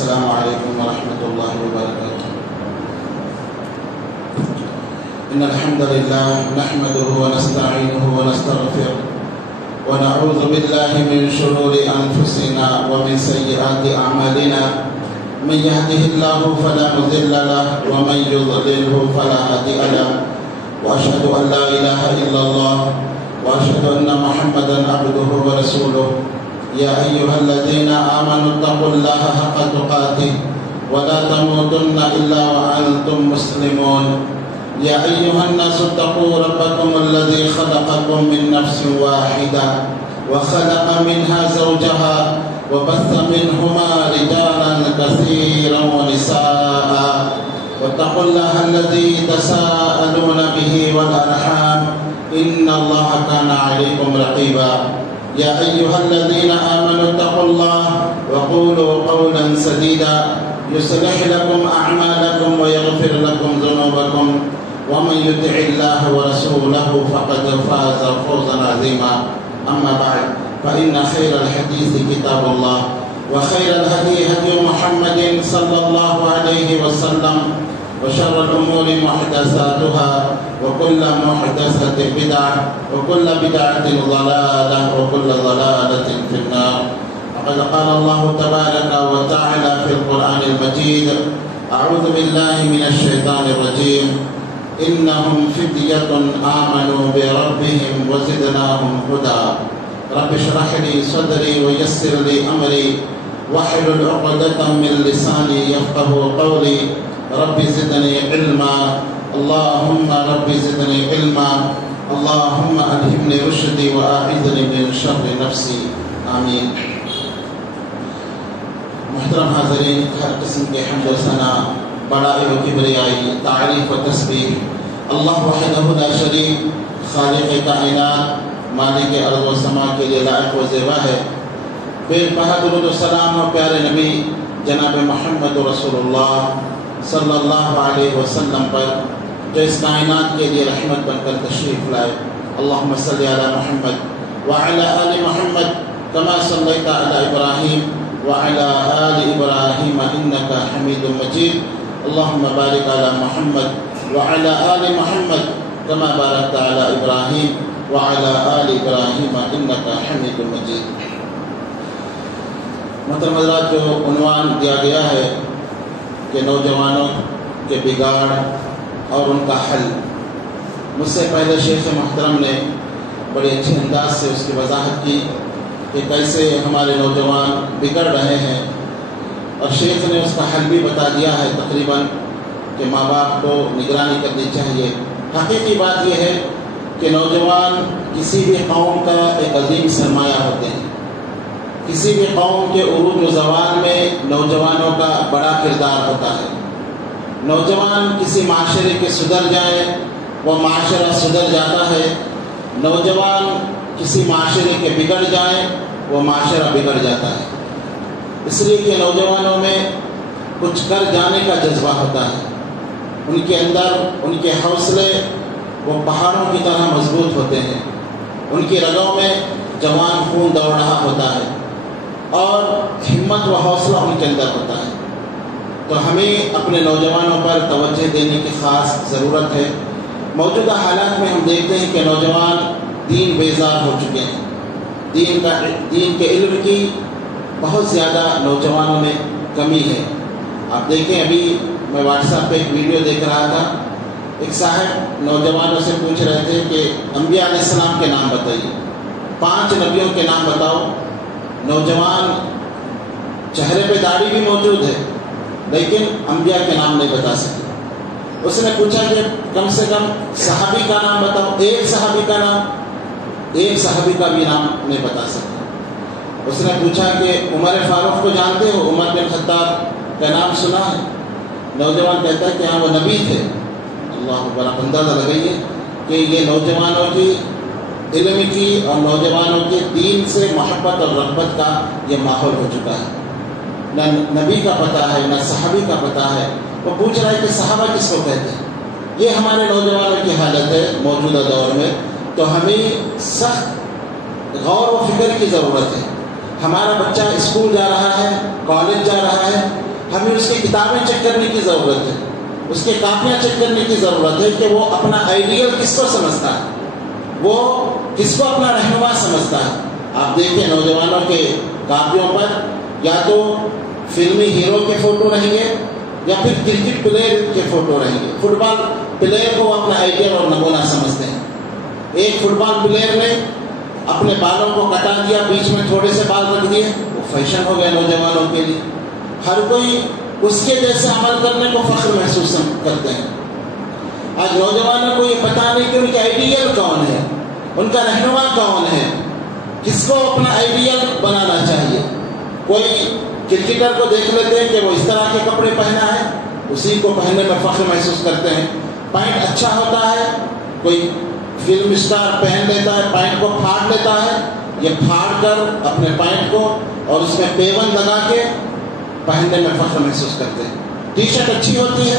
السلام علیکم ورحمۃ اللہ وبرکاتہ۔ ان الحمد للہ نحمده ونستعینه ونستغفره ونعوذ باللہ من شرور انفسنا ومن سیئات اعمالنا، من يهده الله فلا مضل له ومن يضلله فلا هادي له، واشهد ان لا اله الا الله واشهد ان محمدا عبده ورسوله۔ يا أيها الذين آمنوا اتقوا الله حق تقاته ولا تموتن إلا وأنتم مسلمون۔ يا أيها الناس اتقوا ربكم الذي خلقكم من نفس واحدة وخلق منها زوجها وبث منهما رجالا كثيرا ونساء، واتقوا الله الذي تساءلون به والأرحام إن الله كان عليكم رقيبا۔ يا أيها الذين آمنوا اتقوا الله وقولوا قولا سديدا يصلح لكم أعمالكم ويغفر لكم ذنوبكم، ومن يطع الله ورسوله فقد فاز فوزا عظيما۔ أما بعد فإن خير الحديث كتاب الله، وخير الهدي هدي محمد صلى الله عليه وسلم، وشر الأمور محدثاتها وكل محدثة بدعة وكل بدعة ضلالة وكل ضلالة في النار۔ وقد قال الله تبارك وتعالى في القرآن المجيد: أعوذ بالله من الشيطان الرجيم، إنهم فتية آمنوا بربهم وزدناهم هدى۔ رب اشرح لي صدري ويسر لي أمري واحلل عقدة من لساني يفقهوا قولي، رب زدني علما، اللهم رب زدني علما، اللهم ألهمني رشدي وأعذني من شر نفسي، آمین۔ محترم حاضرین، ہر قسم کے حمد و ثنا، بڑائی و کبریائی، تعریف و تسبیح اللہ وحدہ لا شریک، خالق کائنات، مالک ارض و سما کے لیے لائق و زیبا ہے۔ بے پناہ درود و سلام و پیارے نبی جناب محمد رسول اللہ صلی اللہ علیہ وسلم پر، جو اس کائنات کے لیے رحمت بن کر تشریف لائے۔ اللہم صلی علی محمد وعلی آل محمد کما صلیت علی ابراہیم وعلی آل ابراہیم انک حمید مجید۔ اللہم بارک علی محمد وعلی آل محمد کما بارکت علی ابراہیم وعلی آل ابراہیم انک حمید مجید۔ محترم حضرات، جو عنوان دیا گیا ہے کہ نوجوانوں کے بگاڑ اور ان کا حل، مجھ سے پہلے شیخ محترم نے بڑے اچھے انداز سے اس کی وضاحت کی کہ کیسے ہمارے نوجوان بگڑ رہے ہیں، اور شیخ نے اس کا حل بھی بتا دیا ہے تقریباً کہ ماں باپ کو نگرانی کرنی چاہیے۔ حقیقی بات یہ ہے کہ نوجوان کسی بھی قوم کا ایک عظیم سرمایہ ہوتے ہیں۔ کسی بھی قوم کے عروج و زوال میں نوجوانوں کا بڑا کردار ہوتا ہے۔ نوجوان کسی معاشرے کے سدھر جائیں وہ معاشرہ سدھر جاتا ہے، نوجوان کسی معاشرے کے بگڑ جائیں وہ معاشرہ بگڑ جاتا ہے۔ اس لیے کہ نوجوانوں میں کچھ کر جانے کا جذبہ ہوتا ہے، ان کے اندر ان کے حوصلے وہ پہاڑوں کی طرح مضبوط ہوتے ہیں، ان کی رگوں میں جوان خون دوڑ رہا ہوتا ہے اور ہمت و حوصلہ ان کے اندر ہوتا ہے۔ تو ہمیں اپنے نوجوانوں پر توجہ دینے کی خاص ضرورت ہے۔ موجودہ حالات میں ہم دیکھتے ہیں کہ نوجوان دین بیزار ہو چکے ہیں، دین کے علم کی بہت زیادہ نوجوانوں میں کمی ہے۔ آپ دیکھیں، ابھی میں واٹس ایپ پہ ایک ویڈیو دیکھ رہا تھا، ایک صاحب نوجوانوں سے پوچھ رہے تھے کہ انبیاء علیہ السلام کے نام بتائیے، 5 نبیوں کے نام بتاؤ۔ نوجوان چہرے پہ داڑھی بھی موجود ہے لیکن انبیاء کے نام نہیں بتا سکے۔ اس نے پوچھا کہ کم سے کم صحابی کا نام بتاؤ، ایک صحابی کا بھی نام نہیں بتا سکتا۔ اس نے پوچھا کہ عمر فاروق کو جانتے ہو؟ عمر بن خطاب کا نام سنا ہے؟ نوجوان کہتا ہے کہ ہاں وہ نبی تھے۔ اللہ اکبر! آپ اندازہ لگائیے کہ یہ نوجوانوں کی علم کی اور نوجوانوں کے دین سے محبت اور رغبت کا یہ ماحول ہو چکا ہے۔ نہ نبی کا پتہ ہے نہ صحابی کا پتہ ہے۔ وہ پوچھ رہا ہے کہ صحابہ کس کو کہتے ہیں۔ یہ ہمارے نوجوانوں کی حالت ہے موجودہ دور میں۔ تو ہمیں سخت غور و فکر کی ضرورت ہے۔ ہمارا بچہ اسکول جا رہا ہے، کالج جا رہا ہے، ہمیں اس کی کتابیں چیک کرنے کی ضرورت ہے، اس کے کاپیاں چیک کرنے کی ضرورت ہے کہ وہ اپنا آئیڈیل کس کو سمجھتا ہے، وہ کس کو اپنا رہنما سمجھتا ہے۔ آپ دیکھیں نوجوانوں کے کاپیوں پر یا تو فلمی ہیرو کے فوٹو رہیں گے یا پھر کرکٹ پلیئر کے فوٹو رہیں گے۔ فٹ بال پلیئر کو وہ اپنا آئیڈیل اور نمونہ سمجھتے ہیں۔ ایک فٹ بال پلیئر نے اپنے بالوں کو کٹا دیا، بیچ میں تھوڑے سے بال رکھ دیے، وہ فیشن ہو گیا نوجوانوں کے لیے۔ ہر کوئی اس کے جیسے عمل کرنے کو فخر محسوس کرتے ہیں۔ آج نوجوانوں کو یہ پتہ نہیں کہ ان کا آئیڈیل کون ہے، ان کا رہنما کون ہے، کس کو اپنا آئیڈیل بنانا چاہیے۔ کوئی کرکٹر کو دیکھ لیتے ہیں کہ وہ اس طرح کے کپڑے پہنا ہے، اسی کو پہننے میں فخر محسوس کرتے ہیں۔ پینٹ اچھا ہوتا ہے، کوئی فلم اسٹار پہن لیتا ہے، پینٹ کو پھاڑ لیتا ہے، یہ پھاڑ کر اپنے پینٹ کو اور اس میں پیون لگا کے پہننے میں فخر محسوس کرتے ہیں۔ ٹی شرٹ اچھی ہوتی ہے،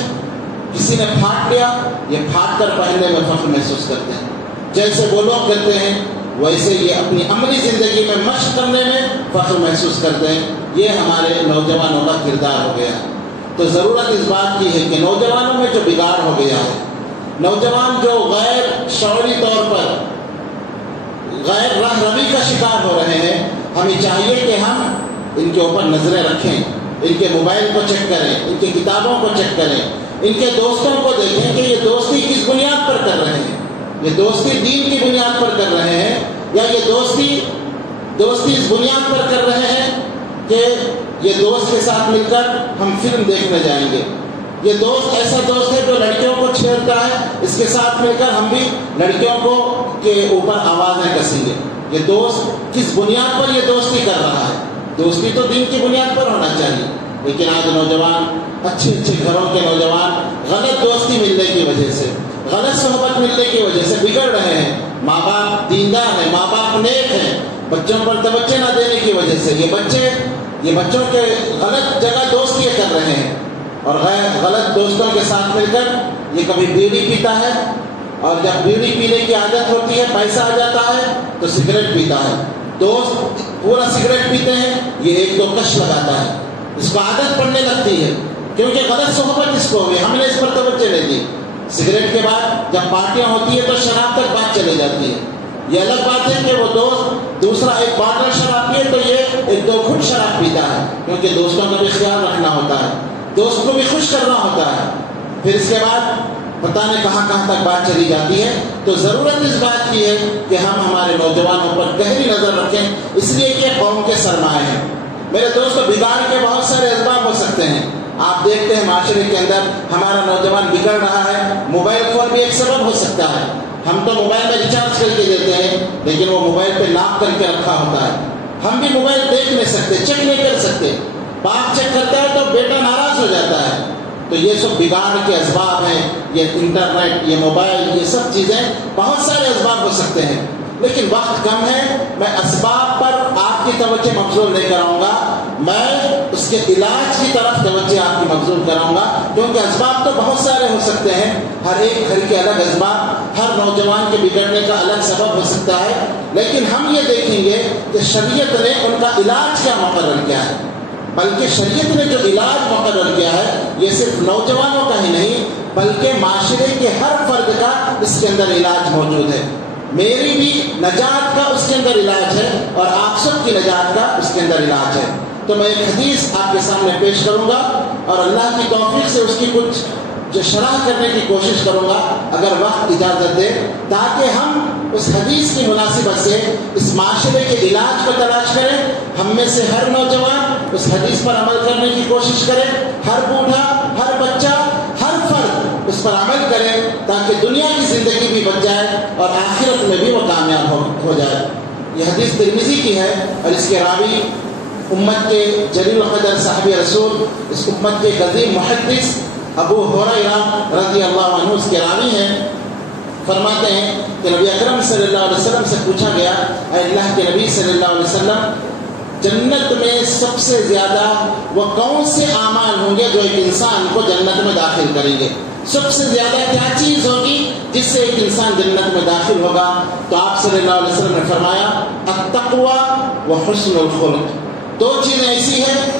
کسی نے پھاڑ لیا، یہ پھاڑ کر پہننے میں فخر محسوس کرتے ہیں۔ جیسے وہ لوگ کرتے ہیں ویسے یہ اپنی عملی زندگی میں مشق کرنے میں فخر محسوس کرتے ہیں۔ یہ ہمارے نوجوانوں کا کردار ہو گیا ہے۔ تو ضرورت اس بات کی ہے کہ نوجوانوں میں جو بگاڑ ہو گیا ہے، نوجوان جو غیر شعوری طور پر غیر راہ روی کا شکار ہو رہے ہیں، ہمیں چاہیے کہ ہم ان کے اوپر نظریں رکھیں، ان کے موبائل کو چیک کریں، ان کی کتابوں کو چیک کریں، ان کے دوستوں کو دیکھیں کہ یہ دوستی کس بنیاد پر کر رہے ہیں۔ یہ دوستی دین کی بنیاد پر کر رہے ہیں یا یہ دوستی اس بنیاد پر کر رہے ہیں کہ یہ دوست کے ساتھ مل کر ہم فلم دیکھنے جائیں گے۔ یہ دوست ایسا دوست ہے جو لڑکیوں کو چھیڑتا ہے، اس کے ساتھ مل کر ہم بھی لڑکیوں کو کے اوپر آوازیں کسیں گے۔ یہ دوست کس بنیاد پر یہ دوستی کر رہا ہے؟ دوستی تو دین کی بنیاد پر ہونا چاہیے، لیکن آج نوجوان، اچھے گھروں کے نوجوان غلط دوستی ملنے کی وجہ سے، غلط صحبت ملنے کی وجہ سے بگڑ رہے ہیں۔ ماں باپ دیندار ہیں، ماں باپ نیک ہیں، بچوں پر توجہ نہ دینے کی وجہ سے یہ بچوں کے غلط جگہ دوستی کر رہے ہیں، اور غلط دوستوں کے ساتھ مل کر یہ کبھی بیڑی پیتا ہے، اور جب بیڑی پینے کی عادت ہوتی ہے، پیسہ آ جاتا ہے تو سگریٹ پیتا ہے۔ دوست پورا سگریٹ پیتے ہیں، یہ ایک دو کش لگاتا ہے، اس کو عادت پڑنے لگتی ہے کیونکہ غلط صحبت اس کو ہوئی، ہم نے اس پر توجہ نہیں دی۔ سگریٹ کے بعد جب پارٹیاں ہوتی ہے تو شراب تک بات چلی جاتی ہے۔ یہ الگ بات ہے کہ وہ دوست دوسرا ایک باٹل شراب پیے تو یہ ایک دو گھٹ شراب پیتا ہے، کیونکہ دوستوں کا بھی خیال رکھنا ہوتا ہے، دوست کو بھی خوش کرنا ہوتا ہے۔ پھر اس کے بعد پتہ نہیں کہاں تک بات چلی جاتی ہے۔ تو ضرورت اس بات کی ہے کہ ہم ہمارے نوجوانوں پر گہری نظر رکھیں، اس لیے کہ قوم کے سرمایہ ہیں۔ میرے دوستوں، بگاڑ کے بہت سارے اسباب ہو سکتے ہیں۔ آپ دیکھتے ہیں معاشرے کے اندر ہمارا نوجوان بگڑ رہا ہے، موبائل فون بھی ایک سبب ہو سکتا ہے۔ ہم تو موبائل میں ریچارج کر کے دیتے ہیں، لیکن وہ موبائل پہ لاک کر کے رکھا ہوتا ہے۔ ہم بھی موبائل دیکھ نہیں سکتے، چیک نہیں کر سکتے۔ باپ چیک کرتا ہے تو بیٹا ناراض ہو جاتا ہے۔ تو یہ سب بگاڑ کے اسباب ہیں، یہ انٹرنیٹ، یہ موبائل، یہ سب چیزیں بہت سارے اسباب ہو سکتے ہیں، لیکن وقت کم ہے۔ میں اسباب پر آپ کی توجہ مبذول نہیں کراؤں گا، میں اس کے علاج کی طرف توجہ آپ کی مبذول کراؤں گا، کیونکہ اسباب تو بہت سارے ہو سکتے ہیں، ہر ایک گھر کے الگ اسباب، ہر نوجوان کے بگڑنے کا الگ سبب ہو سکتا ہے، لیکن ہم یہ دیکھیں گے کہ شریعت نے ان کا علاج کیا مقرر کیا ہے۔ بلکہ شریعت نے جو علاج مقرر کیا ہے یہ صرف نوجوانوں کا ہی نہیں بلکہ معاشرے کے ہر فرد کا اس کے اندر علاج موجود ہے۔ میری بھی نجات کا اس کے اندر علاج ہے اور آپ سب کی نجات کا اس کے اندر علاج ہے۔ تو میں ایک حدیث آپ کے سامنے پیش کروں گا اور اللہ کی توفیق سے اس کی کچھ جو شرح کرنے کی کوشش کروں گا اگر وقت اجازت دے، تاکہ ہم اس حدیث کی مناسبت سے اس معاشرے کے علاج کو تلاش کریں۔ ہم میں سے ہر نوجوان اس حدیث پر عمل کرنے کی کوشش کرے، ہر بوڑھا، ہر بچہ، ہر فرد اس پر عمل کرے، تاکہ دنیا کی زندگی بھی بچ جائے اور آخرت میں بھی وہ کامیاب ہو جائے۔ یہ حدیث ترمذی کی ہے اور اس کے راوی امت کے جلیل القدر صحابی رسول، اس امت کے قدیم محدث ابو ہریرہ رضی اللہ عنہ اس کے راوی ہیں۔ فرماتے ہیں کہ نبی اکرم صلی اللہ علیہ وسلم سے پوچھا گیا، اے اللہ کے نبی صلی اللہ علیہ وسلم، جنت میں سب سے زیادہ وہ کون سے اعمال ہوں گے جو ایک انسان کو جنت میں داخل کریں گے؟ سب سے زیادہ کیا چیز ہوگی جس سے ایک انسان جنت میں داخل ہوگا؟ تو آپ صلی اللہ علیہ وسلم نے فرمایا التقوی و حسن الخلق۔ دو چیزیں ایسی ہیں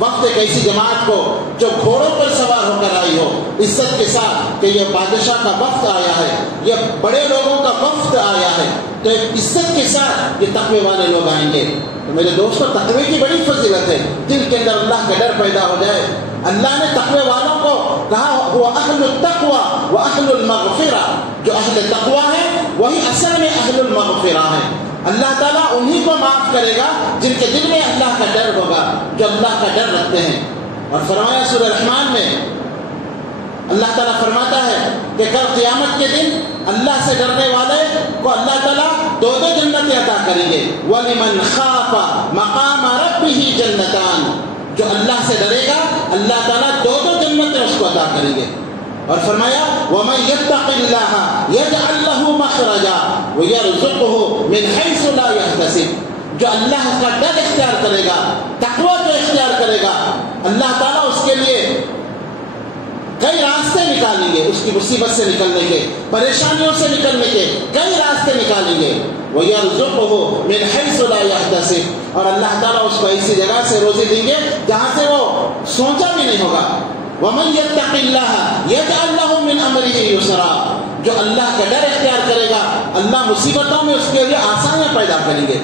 وقت ایک ایسی جماعت کو جو گھوڑوں پر سوار ہو کر آئی ہو عزت کے ساتھ کہ یہ بادشاہ کا وقت آیا ہے، یہ بڑے لوگوں کا وقت آیا ہے، تو ایک عزت کے ساتھ یہ تقوی والے لوگ آئیں گے۔ تو میرے دوستوں، تقوی کی بڑی فضیلت ہے، دل کے اندر اللہ کا ڈر پیدا ہو جائے۔ اللہ نے تقوی والوں کو کہا وہ اہل التقوی و اہل المغفرہ، جو اہل تقوی ہے وہی اصل میں اہل المغفرہ ہے۔ اللہ تعالیٰ انہی کو معاف کرے گا جن کے دل میں اللہ کا ڈر ہوگا، جو اللہ کا ڈر رکھتے ہیں۔ اور فرمایا سورہ رحمان میں اللہ تعالیٰ فرماتا ہے کہ کل قیامت کے دن اللہ سے ڈرنے والے کو اللہ تعالیٰ دو جنتیں عطا کریں گے۔ وَلِمَنْ خَافَ مَقَامَ رَبِّهِ جَنَّتَانِ، جو اللہ سے ڈرے گا اللہ تعالیٰ دو جنتیں اس کو عطا کریں گے۔ اور فرمایا وَمَن يَتَّقِ اللَّهَ يَجْعَلْ لَهُ مَخْرَجًا وَيَرْزُقْهُ مِنْ حَيْثُ لَا يَحْتَسِبُ، جو اللہ کا ڈر اختیار کرے گا، تقوی کو اختیار کرے گا، اللہ تعالیٰ اس کے لیے کئی راستے نکالیں گے، اس کی مصیبت سے نکلنے کے، پریشانیوں سے نکلنے کے کئی راستے نکالیں گے۔ وَيَرْزُقْهُ مِنْ حَيْثُ لَا يَحْتَسِبُ، اور اللہ تعالیٰ اس کو ایسی جگہ سے روزی دیں گے جہاں سے وہ سوچا بھی نہیں ہوگا۔ وَمَن يَتَّقِ اللَّهَ يَجْعَلْ لَهُ مِنْ أَمْرِهِ يُسْرًا، جو اللہ کا ڈر اختیار کرے گا اللہ مصیبتوں میں اس کے لیے آسانیاں پیدا کریں گے،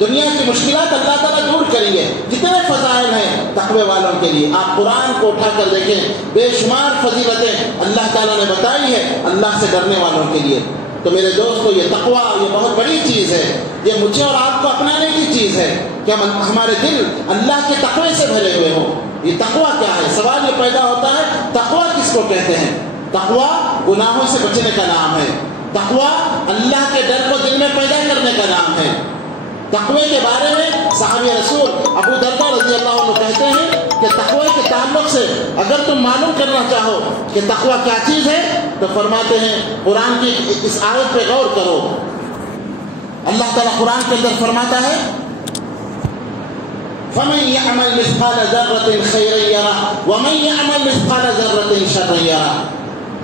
دنیا کی مشکلات اللہ تعالیٰ دور کریں گے۔ جتنے فضائل ہیں تقوی والوں کے لیے، آپ قرآن کو اٹھا کر دیکھیں، بے شمار فضیلتیں اللہ تعالیٰ نے بتائی ہے اللہ سے ڈرنے والوں کے لیے۔ تو میرے دوستو، یہ تقوی یہ بہت بڑی چیز ہے، یہ مجھے اور آپ کو اپنانے کی چیز ہے کہ ہمارے دل اللہ کے تقوی سے بھرے ہوئے ہوں۔ یہ تقوی کیا ہے؟ سوال یہ پیدا ہوتا ہے تقوی کس کو کہتے ہیں؟ تقوی گناہوں سے بچنے کا نام ہے، تقوی اللہ کے ڈر کو دل میں پیدا کرنے کا نام ہے۔ تقوی کے بارے میں صحابی رسول ابو درداء رضی اللہ عنہ کہتے ہیں کہ تقوی کے تعلق سے اگر تم معلوم کرنا چاہو کہ تقوی کیا چیز ہے تو فرماتے ہیں قرآن کی اس آیت پہ غور کرو۔ اللہ تعالیٰ قرآن کے اندر فرماتا ہے فَمَن يَعْمَلْ مِثْقَالَ ذَرَّةٍ خَيْرًا يَرَهُ وَمَن يَعْمَلْ مِثْقَالَ ذَرَّةٍ شَرًّا يَرَهُ،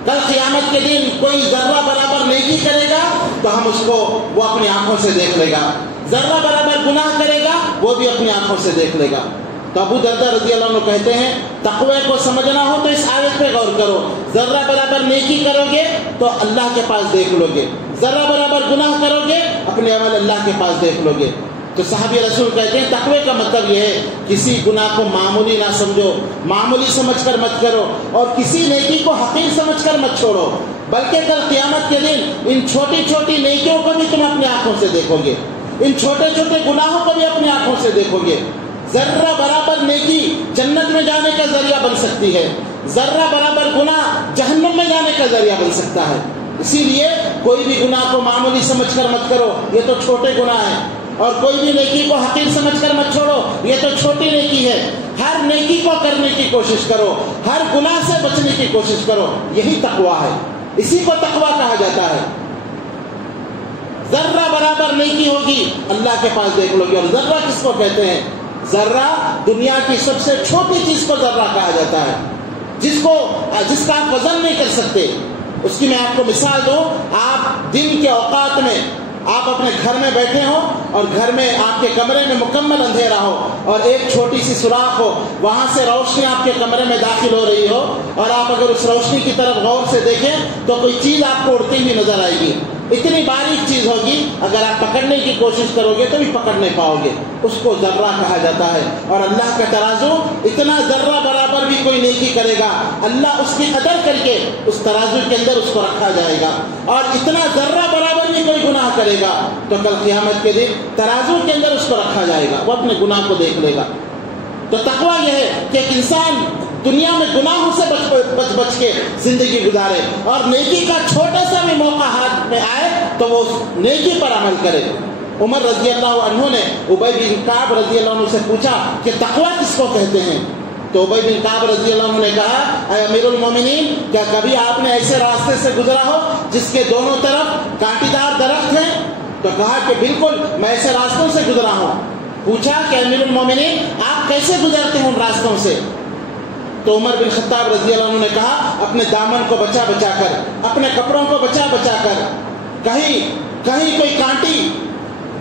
کل قیامت کے دن کوئی ذرہ برابر نیکی کرے گا تو ہم اس کو وہ اپنی آنکھوں سے دیکھ لے گا، ذرہ برابر گناہ کرے گا وہ بھی اپنی آنکھوں سے دیکھ لے گا۔ تو ابو درداء رضی اللہ عنہ کہتے ہیں تقوی کو سمجھنا ہو تو اس آیت پہ غور کرو، ذرہ برابر نیکی کرو گے تو اللہ کے پاس دیکھ لو گے، ذرہ برابر گناہ کرو گے اپنے عمل اللہ کے پاس دیکھ لو گے۔ تو صحابی رسول کہتے ہیں تقوی کا مطلب یہ ہے کسی گناہ کو معمولی نہ سمجھو، معمولی سمجھ کر مت کرو، اور کسی نیکی کو حقیر سمجھ کر مت چھوڑو، بلکہ کل قیامت کے دن ان چھوٹی چھوٹی نیکیوں کو بھی تم اپنی آنکھوں سے دیکھو گے، ان چھوٹے چھوٹے گناہوں کو بھی اپنی آنکھوں سے دیکھو گے۔ ذرہ برابر نیکی جنت میں جانے کا ذریعہ بن سکتی ہے، ذرہ برابر گناہ جہنم میں جانے کا ذریعہ بن سکتا ہے۔ اسی لیے کوئی بھی گناہ کو معمولی سمجھ کر مت کرو، یہ تو چھوٹے گناہ ہیں، اور کوئی بھی نیکی کو حقیر سمجھ کر مت چھوڑو، یہ تو چھوٹی نیکی ہے۔ ہر نیکی کو کرنے کی کوشش کرو، ہر گناہ سے بچنے کی کوشش کرو، یہی تقوی ہے، اسی کو تقوی کہا جاتا ہے۔ ذرہ برابر نیکی ہوگی اللہ کے پاس دیکھ لو گے۔ اور ذرہ کس کو کہتے ہیں؟ ذرہ دنیا کی سب سے چھوٹی چیز کو ذرہ کہا جاتا ہے، جس کا آپ وزن نہیں کر سکتے۔ اس کی میں آپ کو مثال دوں، آپ دن کے اوقات میں آپ اپنے گھر میں بیٹھے ہو اور گھر میں آپ کے کمرے میں مکمل اندھیرا ہو اور ایک چھوٹی سی سوراخ ہو، وہاں سے روشنی آپ کے کمرے میں داخل ہو رہی ہو، اور آپ اگر اس روشنی کی طرف غور سے دیکھیں تو کوئی چیز آپ کو اڑتی ہوئی نظر آئے گی، اتنی باریک چیز ہوگی، اگر آپ پکڑنے کی کوشش کرو گے تو بھی پکڑ نہیں پاؤ گے، اس کو ذرہ کہا جاتا ہے۔ اور اللہ کا ترازو اتنا ذرہ برابر بھی کوئی نیکی کرے گا اللہ اس کی قدر کر کے اس ترازو کے اندر اس کو رکھا جائے گا، اور اتنا ذرہ برابر بھی کوئی گناہ کرے گا تو کل قیامت کے دن ترازو کے اندر اس کو رکھا جائے گا، وہ اپنے گناہ کو دیکھ لے گا۔ تو تقوی یہ ہے کہ ایک انسان دنیا میں گناہوں سے بچ کے زندگی گزارے، اور نیکی کا چھوٹا سا بھی موقع ہاتھ میں آئے تو وہ نیکی پر عمل کرے۔ عمر رضی اللہ عنہ نے ابی بن کعب رضی اللہ عنہ سے پوچھا کہ تقوی کس کو کہتے ہیں؟ تو ابی بن کعب رضی اللہ عنہ نے کہا اے امیر المومنین، کیا کبھی آپ نے ایسے راستے سے گزرا ہو جس کے دونوں طرف کانٹے دار درخت ہیں؟ تو کہا کہ بالکل میں ایسے راستوں سے گزرا ہوں۔ پوچھا کہ امیر المومنین آپ کیسے گزرتے ہیں ان راستوں سے؟ تو عمر بن خطاب رضی اللہ عنہ نے کہا اپنے دامن کو بچا بچا کر، اپنے کپڑوں کو بچا بچا کر، کہیں کوئی کانٹی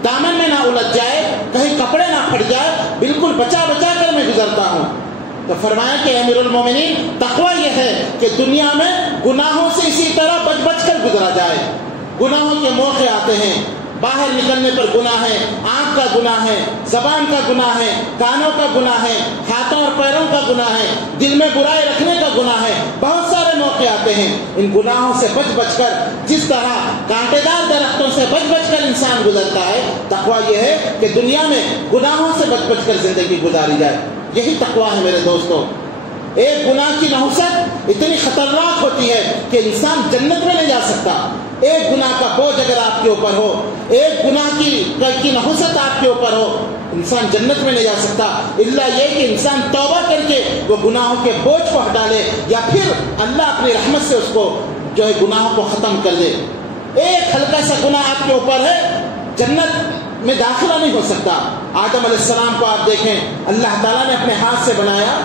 دامن میں نہ الجھ جائے، کہیں کپڑے نہ پھٹ جائے، بالکل بچا بچا کر میں گزرتا ہوں۔ تو فرمایا کہ امیر المومنین تقوی یہ ہے کہ دنیا میں گناہوں سے اسی طرح بچ بچ کر گزرا جائے۔ گناہوں کے موقع آتے ہیں، باہر نکلنے پر گناہ ہے، آنکھ کا گناہ ہے، زبان کا گناہ ہے، کانوں کا گناہ ہے، ہاتھوں اور پیروں کا گناہ ہے، دل میں برائی رکھنے کا گناہ ہے، بہت سارے موقع آتے ہیں۔ ان گناہوں سے بچ بچ کر، جس طرح کانٹے دار درختوں سے بچ بچ کر انسان گزرتا ہے، تقویٰ یہ ہے کہ دنیا میں گناہوں سے بچ بچ کر زندگی گزاری جائے۔ یہی تقویٰ ہے میرے دوستوں۔ ایک گناہ کی نحوست اتنی خطرناک ہوتی ہے کہ انسان جنت میں نہیں جا سکتا۔ ایک گناہ کا بوجھ اگر آپ کے اوپر ہو، ایک گناہ کی نحوست آپ کے اوپر ہو، انسان جنت میں نہیں جا سکتا، الا یہ کہ انسان توبہ کر کے وہ گناہوں کے بوجھ کو ہٹا لے، یا پھر اللہ اپنی رحمت سے اس کو جو ہے گناہوں کو ختم کر دے۔ ایک ہلکا سا گناہ آپ کے اوپر ہے، جنت میں داخلہ نہیں ہو سکتا۔ آدم علیہ السلام کو آپ دیکھیں، اللہ تعالیٰ نے اپنے ہاتھ سے بنایا،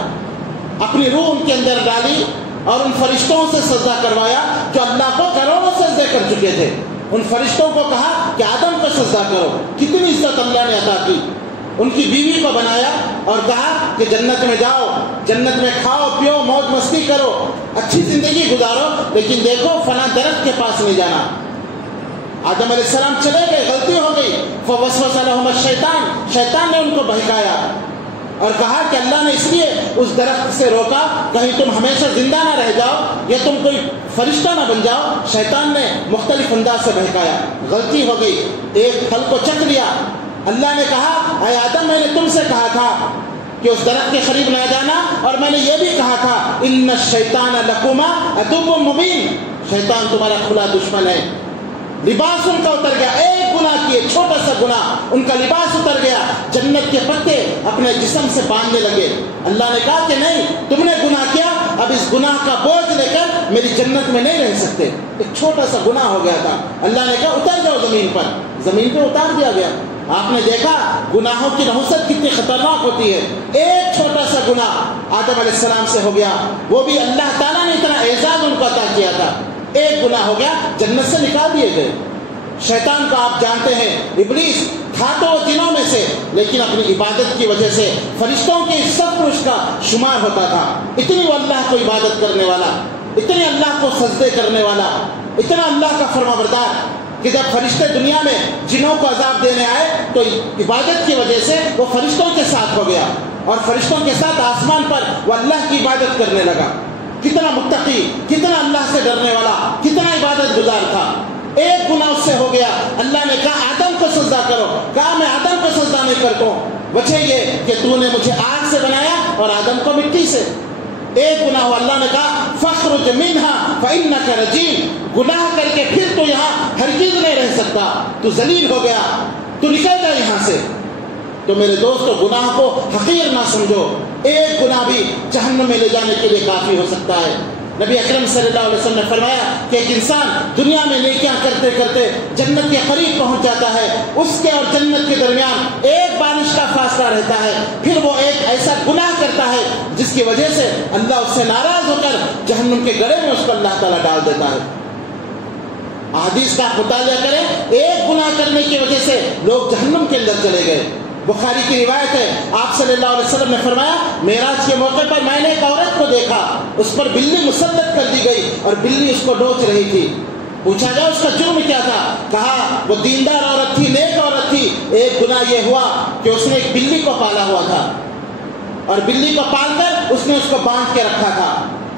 اپنی روح ان کے اندر ڈالی اور ان فرشتوں سے سجدہ کروایا جو اللہ کو کروڑوں سجدے کر چکے تھے۔ ان فرشتوں کو کہا کہ آدم کو سجدہ کرو۔ کتنی عزت اللہ نے عطا کی۔ ان کی بیوی کو بنایا اور کہا کہ جنت میں جاؤ، جنت میں کھاؤ پیو موج مستی کرو، اچھی زندگی گزارو، لیکن دیکھو فلاں درخت کے پاس نہیں جانا۔ آدم علیہ السلام چلے گئے، غلطی ہو گئی، فوسوس لہم الشیطان، شیطان نے ان کو بہکایا اور کہا کہ اللہ نے اس لیے اس درخت سے روکا کہیں تم ہمیشہ زندہ نہ رہ جاؤ یا تم کوئی فرشتہ نہ بن جاؤ۔ شیطان نے مختلف انداز سے بہکایا، غلطی ہو گئی، ایک پھل کو چکھ لیا۔ اللہ نے کہا اے آدم، میں نے تم سے کہا تھا کہ اس درخت کے قریب نہ جانا، اور میں نے یہ بھی کہا تھا ان الشیطان لکما عدو مبین، شیطان تمہارا کھلا دشمن ہے۔ لباس ان کا اتر گیا، ایک گناہ کیے، چھوٹا سا گناہ، ان کا لباس اتر گیا، جنت کے پتے اپنے جسم سے باندھنے لگے۔ اللہ نے کہا کہ نہیں، تم نے گناہ کیا، اب اس گناہ کا بوجھ لے کر میری جنت میں نہیں رہ سکتے۔ ایک چھوٹا سا گناہ ہو گیا تھا، اللہ نے کہا اتر جاؤ زمین پر، زمین پہ اتار دیا گیا۔ آپ نے دیکھا گناہوں کی نحوست کتنی خطرناک ہوتی ہے۔ ایک چھوٹا سا گناہ آدم علیہ السلام سے ہو گیا، وہ بھی اللہ تعالیٰ نے اتنا اعزاز ان کو عطا کیا تھا، ایک گناہ ہو گیا، جنت سے نکال دیے گئے۔ شیطان کو آپ جانتے ہیں، ابلیس تھا تو وہ جنوں میں سے، لیکن اپنی عبادت کی وجہ سے فرشتوں کے صف میں اس کا شمار ہوتا تھا۔ اتنی وہ اللہ کو عبادت کرنے والا، اتنے اللہ کو سجدے کرنے والا، اتنا اللہ کا فرما بردار کہ جب فرشتے دنیا میں جنوں کو عذاب دینے آئے تو عبادت کی وجہ سے وہ فرشتوں کے ساتھ ہو گیا، اور فرشتوں کے ساتھ آسمان پر وہ اللہ کی عبادت کرنے لگا۔ کتنا متقی، کتنا اللہ سے ڈرنے والا، کتنا عبادت گزار تھا۔ ایک گناہ اس سے ہو گیا، اللہ نے کہا آدم کو سجدہ کرو، کہا میں آدم کو سجدہ نہیں کرتا ہوں، وجہ یہ کہ تو نے مجھے آگ سے بنایا اور آدم کو مٹی سے۔ ایک گناہ ہو، اللہ نے کہا فاخرج منہا فانک رجیم، گناہ کر کے پھر تو یہاں ہرگز نہیں رہ سکتا، تو ذلیل ہو گیا، تو نکل جا یہاں سے۔ تو میرے دوستو، گناہ کو حقیر نہ سمجھو، ایک گناہ بھی جہنم میں لے جانے کے لیے کافی ہو سکتا ہے۔ نبی اکرم صلی اللہ علیہ وسلم نے فرمایا کہ ایک انسان دنیا میں نیکیاں کرتے کرتے جنت کے قریب پہنچ جاتا ہے، اس کے اور جنت کے درمیان ایک بارش کا فاصلہ رہتا ہے، پھر وہ ایک ایسا گناہ کرتا ہے جس کی وجہ سے اللہ اس سے ناراض ہو کر جہنم کے گڑھے میں اس کو اللہ تعالیٰ ڈال دیتا ہے۔ احادیث کا مطالعہ کریں، ایک گناہ کرنے کی وجہ سے لوگ جہنم کے اندر چلے گئے۔ بخاری کی روایت ہے، آپ صلی اللہ علیہ وسلم نے فرمایا معراج کے موقع پر میں نے ایک عورت کو دیکھا، اس پر بلی مسلط کر دی گئی اور بلی اس کو ڈوچ رہی تھی۔ پوچھا گیا اس کا جرم کیا تھا؟ کہا وہ دیندار عورت تھی، نیک عورت تھی، ایک گناہ یہ ہوا کہ اس نے ایک بلی کو پالا ہوا تھا، اور بلی کو پال کر اس نے اس کو باندھ کے رکھا تھا،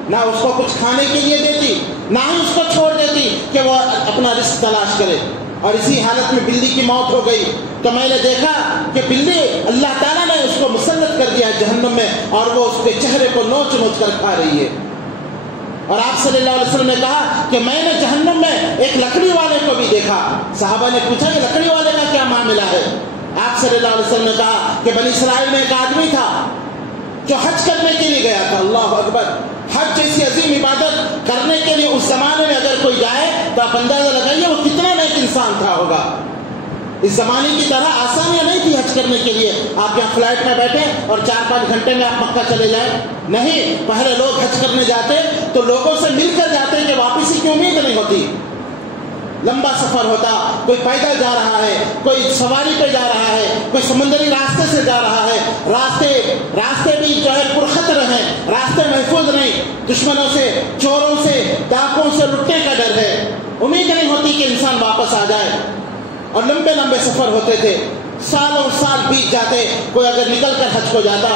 نہ اس کو کچھ کھانے کے لیے دیتی، نہ ہی اس کو چھوڑ دیتی کہ وہ اپنا رزق تلاش کرے، اور اسی حالت میں بلی کی موت ہو گئی۔ تو میں نے دیکھا کہ بلی اللہ تعالیٰ نے اس کو مسلط کر دیا جہنم میں، اور وہ اس کے چہرے کو نوچ نوچ کر کھا رہی ہے۔ اور آپ صلی اللہ علیہ وسلم نے کہا کہ میں نے جہنم میں ایک لکڑی والے کو بھی دیکھا۔ صحابہ نے پوچھا کہ لکڑی والے کا کیا معاملہ ہے؟ آپ صلی اللہ علیہ وسلم نے کہا کہ بنی اسرائیل میں ایک آدمی تھا جو حج کرنے کے لیے گیا تھا۔ اللہ اکبر! حج جیسی عظیم عبادت کرنے کے لیے اس زمانے میں اگر کوئی جائے تو آپ اندازہ لگائیے وہ کتنا نیک انسان تھا ہوگا۔ اس زمانے کی طرح آسانیاں نہیں تھی حج کرنے کے لیے، آپ یہاں فلائٹ میں بیٹھے اور 4-5 گھنٹے میں آپ مکہ چلے جائیں، نہیں۔ پہلے لوگ حج کرنے جاتے تو لوگوں سے مل کر جاتے کہ واپسی کی امید نہیں ہوتی، لمبا سفر ہوتا، کوئی پیدل جا رہا ہے، کوئی سواری پہ جا رہا ہے، کوئی سمندری راستے سے جا رہا ہے، راستے بھی جو ہے پرخطر ہیں، راستے محفوظ نہیں، دشمنوں سے، چوروں سے، ڈاکوں سے لٹنے کا ڈر ہے، امید نہیں ہوتی کہ انسان واپس آ جائے، اور لمبے لمبے سفر ہوتے تھے، سالوں سال بیت جاتے، کوئی اگر نکل کر حج کو جاتا۔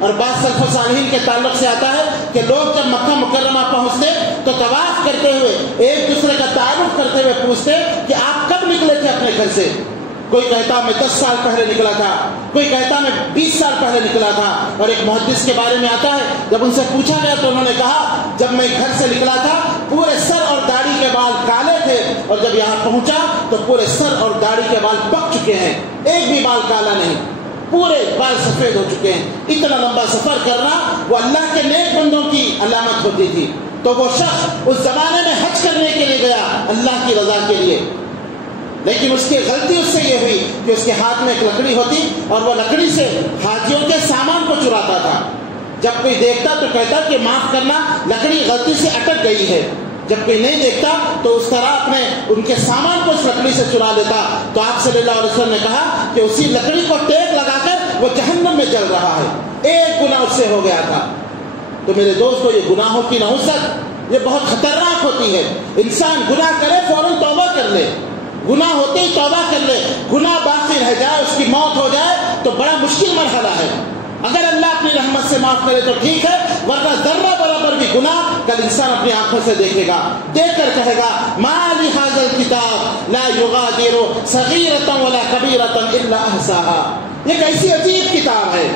اور بعض سلف و صالحین کے تعلق سے آتا ہے کہ لوگ جب مکہ مکرمہ پہنچتے تو طواف کرتے ہوئے ایک دوسرے کا تعارف کرتے ہوئے پوچھتے کہ آپ کب نکلے تھے اپنے گھر سے؟ کوئی کہتا میں 10 سال پہلے نکلا تھا، کوئی کہتا میں 20 سال پہلے نکلا تھا۔ اور ایک محدث کے بارے میں آتا ہے، جب ان سے پوچھا گیا تو انہوں نے کہا جب میں گھر سے نکلا تھا پورے سر اور داڑھی کے بال کالے تھے، اور جب یہاں پہنچا تو پورے سر اور داڑھی کے بال پک چکے ہیں، ایک بھی بال کالا نہیں، پورے بال سفید ہو چکے ہیں۔ اتنا لمبا سفر کرنا وہ اللہ کے نیک بندوں کی علامت ہوتی تھی۔ تو وہ شخص اس زمانے میں حج کرنے کے لیے گیا اللہ کی رضا کے لیے، لیکن اس کی غلطی اس سے یہ ہوئی کہ اس کے ہاتھ میں ایک لکڑی ہوتی اور وہ لکڑی سے حاجیوں کے سامان کو چراتا تھا۔ جب کوئی دیکھتا تو کہتا کہ معاف کرنا، لکڑی غلطی سے اٹک گئی ہے۔ جب کوئی نہیں دیکھتا تو اس طرح اپنے ان کے سامان کو اس لکڑی سے چرا لیتا۔ تو آپ صلی اللہ علیہ وسلم نے کہا کہ اسی لکڑی کو ٹیک لگا کر وہ جہنم میں جل رہا ہے، ایک گناہ اس سے ہو گیا تھا۔ تو میرے دوستو، یہ گناہوں کی نحوست یہ بہت خطرناک ہوتی ہے۔ انسان گناہ کرے فوراً توبہ کر لے، گناہ ہوتے ہی توبہ کر لے، گناہ باقی رہ جائے، اس کی موت ہو جائے تو بڑا مشکل مرحلہ ہے۔ اگر اللہ اپنی رحمت سے معاف کرے تو ٹھیک ہے، ورنہ ذرہ برابر بھی گناہ کل انسان اپنی آنکھوں سے دیکھے گا، دیکھ کر کہے گا ما لہذا الکتاب لا یغادر صغیرۃ ولا کبیرۃ الا احصاها۔ یہ کیسی عجیب کتاب ہے،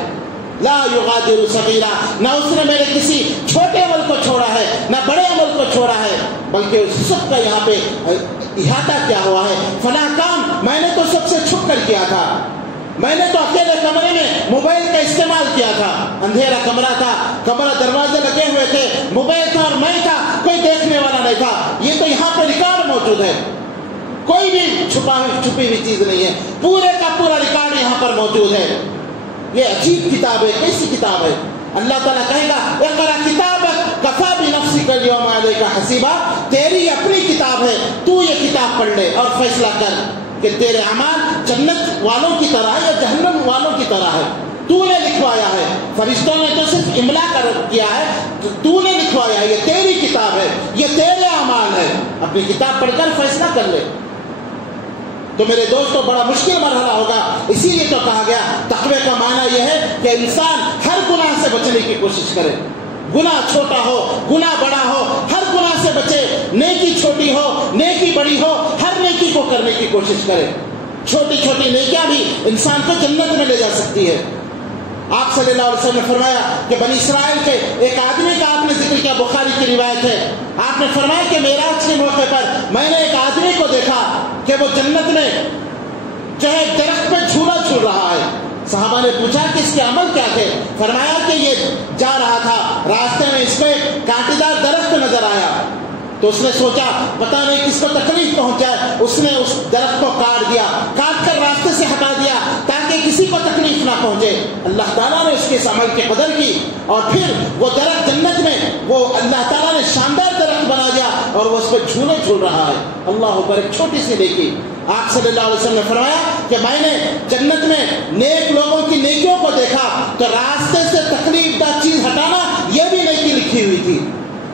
لا یغادر صغیرہ، نہ اس نے میرے کسی چھوٹے عمل کو چھوڑا ہے نہ بڑے عمل کو چھوڑا ہے، بلکہ اس سب کا یہاں پہ احاطہ کیا ہوا ہے۔ فلاں کام میں نے تو سب سے چھپ کر کیا تھا، میں نے تو اکیلے کمرے میں موبائل کا استعمال کیا تھا، اندھیرا کمرہ تھا، کمرہ دروازے لگے ہوئے تھے، موبائل تھا اور میں تھا، کوئی دیکھنے والا نہیں تھا۔ یہ تو یہاں پہ ریکارڈ موجود ہے، کوئی بھی چھپی ہوئی چیز نہیں ہے، پورے کا پورا ریکارڈ یہاں پر موجود ہے۔ یہ عجیب کتاب ہے، کیسی کتاب ہے؟ اللہ تعالیٰ کہے گا اقرأ کتابک کفیٰ بنفسک اليوم علیک حسیبا، تیری اپنی کتاب ہے، تو یہ کتاب پڑھ لے اور فیصلہ کر کہ تیرے اعمال جنت والوں کی طرح ہے یا جہنم والوں کی طرح ہے۔ تو نے لکھوایا ہے، فرشتوں نے تو صرف املا کیا ہے، تو نے لکھوایا ہے، یہ تیری کتاب ہے، یہ تیرے اعمال ہے، اپنی کتاب پڑھ کر فیصلہ کر لے۔ تو میرے دوستو بڑا مشکل مرحلہ ہوگا، اسی لیے تو کہا گیا تقوی کا معنی یہ ہے کہ انسان ہر گناہ سے بچنے کی کوشش کرے، گناہ چھوٹا ہو گناہ بڑا ہو، ہر گناہ سے بچے، نیکی چھوٹی ہو نیکی بڑی ہو، ہر نیکی کو کرنے کی کوشش کرے۔ چھوٹی چھوٹی نیکیاں بھی انسان کو جنت میں لے جا سکتی ہے۔ آپ صلی اللہ علیہ وسلم نے فرمایا کہ بنی اسرائیل کے ایک آدمی کا آپ نے ذکر کیا، بخاری کی روایت ہے، آپ نے فرمایا کہ معراج کے موقع پر میں نے ایک آدمی کو دیکھا کہ وہ جنت میں جو ہے درخت پہ جھولا جھول رہا ہے۔ صحابہ نے پوچھا کہ اس کے عمل کیا تھے؟ فرمایا کہ یہ جا رہا تھا، راستے میں اس پہ کانٹے دار درخت نظر آیا، تو اس نے سوچا پتہ نہیں کس کو تکلیف پہنچائے، اس نے اس درخت کو کاٹ دیا، کاٹ کر راستے سے ہٹا دیا تاکہ کسی کو تکلیف نہ پہنچے۔ اللہ تعالیٰ نے اس کے اس عمل کی قدر کی، اور پھر وہ درخت جنت میں وہ اللہ تعالیٰ نے شاندار درخت بنا دیا اور وہ اس پہ جھولے جھول رہا ہے۔ اللہ اکبر، ایک چھوٹی سی نیکی۔ آپ صلی اللہ علیہ وسلم نے فرمایا کہ میں نے جنت میں نیک لوگوں کی نیکیوں کو دیکھا تو راستے سے تکلیف دہ چیز ہٹانا یہ بھی نیکی لکھی ہوئی تھی۔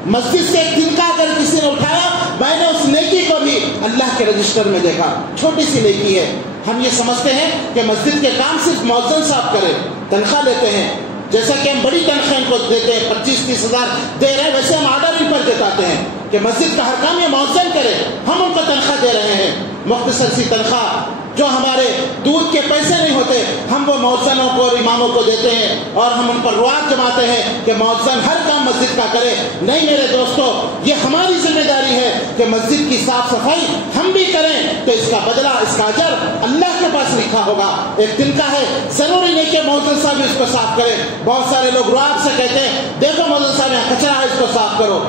مسجد سے ایک تنکا اگر کسی نے اٹھایا، میں نے اس نیکی کو بھی اللہ کے رجسٹر میں دیکھا۔ چھوٹی سی نیکی ہے۔ ہم یہ سمجھتے ہیں کہ مسجد کے کام صرف مؤذن صاحب کرے، تنخواہ لیتے ہیں، جیسا کہ ہم بڑی تنخواہ ان کو دیتے ہیں، 25-30 ہزار دے رہے ہیں، ویسے ہم آرڈر ان پر جتاتے ہیں کہ مسجد کا ہر کام یہ مؤذن کرے، ہم ان کو تنخواہ دے رہے ہیں، مختصر سی تنخواہ جو ہمارے دودھ کے پیسے نہیں ہوتے، ہم وہ مؤذنوں کو اور اماموں کو دیتے ہیں، اور ہم ان پر رواج جماتے ہیں کہ مؤذن ہر کام مسجد کا کرے۔ نہیں میرے دوستو، یہ ہماری ذمہ داری ہے کہ مسجد کی صاف صفائی ہم بھی کریں، تو اس کا بدلہ، اس کا اجر اللہ کے پاس لکھا ہوگا۔ ایک دن کا ہے، ضروری نہیں کہ مؤذن صاحب اس کو صاف کرے۔ بہت سارے لوگ رواج سے کہتے ہیں دیکھو مؤذن صاحب یہاں کچرا ہے، اس کو صاف کرو۔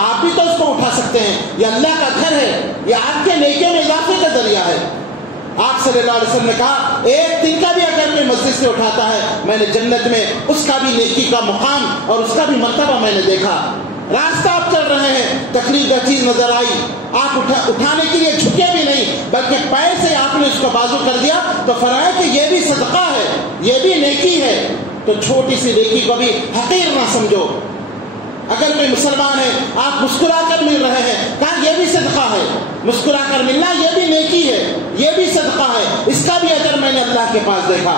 آپ بھی تو اس کو اٹھا سکتے ہیں، یہ اللہ کا گھر ہے، یہ آپ کے نیکیوں میں اضافے کا ذریعہ ہے۔ آپ صلی اللہ علیہ وسلم نے کہا ایک دن کا بھی اگر کوئی مسجد سے اٹھاتا ہے، میں نے جنت میں اس کا بھی نیکی کا مقام اور اس کا بھی مرتبہ میں نے دیکھا۔ راستہ آپ چل رہے ہیں، تکلیف کا چیز نظر آئی، آپ اٹھانے کے لیے جھکے بھی نہیں بلکہ پیر سے آپ نے اس کو بازو کر دیا، تو فرمایا کہ یہ بھی صدقہ ہے، یہ بھی نیکی ہے۔ تو چھوٹی سی نیکی کو بھی حقیر نہ سمجھو۔ اگر کوئی مسلمان ہے، آپ مسکرا کر مل رہے ہیں، کہا یہ بھی صدقہ ہے، مسکرا کر ملنا یہ بھی نیکی ہے، یہ بھی صدقہ ہے، اس کا بھی اجر میں نے اللہ کے پاس دیکھا۔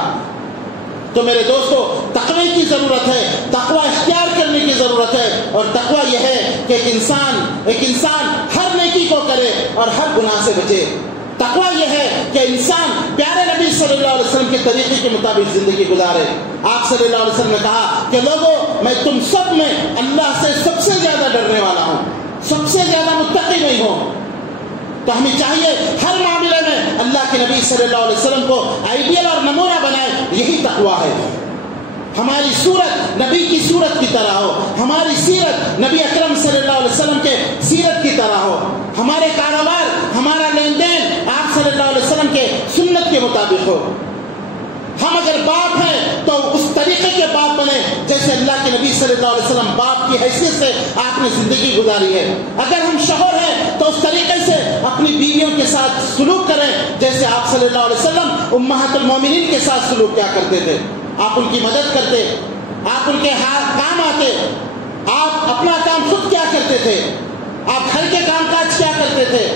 تو میرے دوستو، تقوی کی ضرورت ہے، تقوی اختیار کرنے کی ضرورت ہے، اور تقوی یہ ہے کہ ایک انسان ہر نیکی کو کرے اور ہر گناہ سے بچے۔ تقوی یہ ہے کہ انسان پیارے نبی صلی اللہ علیہ وسلم کے طریقے کے مطابق زندگی گزارے۔ آپ صلی اللہ علیہ وسلم نے کہا کہ لوگوں، میں تم سب میں اللہ سے سب سے زیادہ ڈرنے والا ہوں، سب سے زیادہ متقی نہیں ہوں۔ تو ہمیں چاہیے ہر معاملے میں اللہ کے نبی صلی اللہ علیہ وسلم کو آئیڈیل اور نمونہ بنائے، یہی تقوی ہے۔ ہماری صورت نبی کی صورت کی طرح ہو، ہماری سیرت نبی اکرم صلی اللہ علیہ وسلم کے سیرت کی طرح ہو، ہمارے کاروبار، ہمارا لین دین آپ صلی اللہ علیہ وسلم کے سنت کے مطابق ہو۔ ہم اگر باپ ہیں تو اس طریقے کے باپ بنے جیسے اللہ کے نبی صلی اللہ علیہ وسلم باپ کی حیثیت سے آپ نے زندگی گزاری ہے۔ اگر ہم شوہر ہیں تو اس طریقے سے اپنی بیویوں کے ساتھ سلوک کریں جیسے آپ صلی اللہ علیہ وسلم امہات المومنین کے ساتھ سلوک کیا کرتے تھے۔ آپ ان کی مدد کرتے، آپ ان کے کام آتے، آپ اپنا کام خود کیا کرتے تھے، آپ گھر کے کام کاج کیا کرتے تھے۔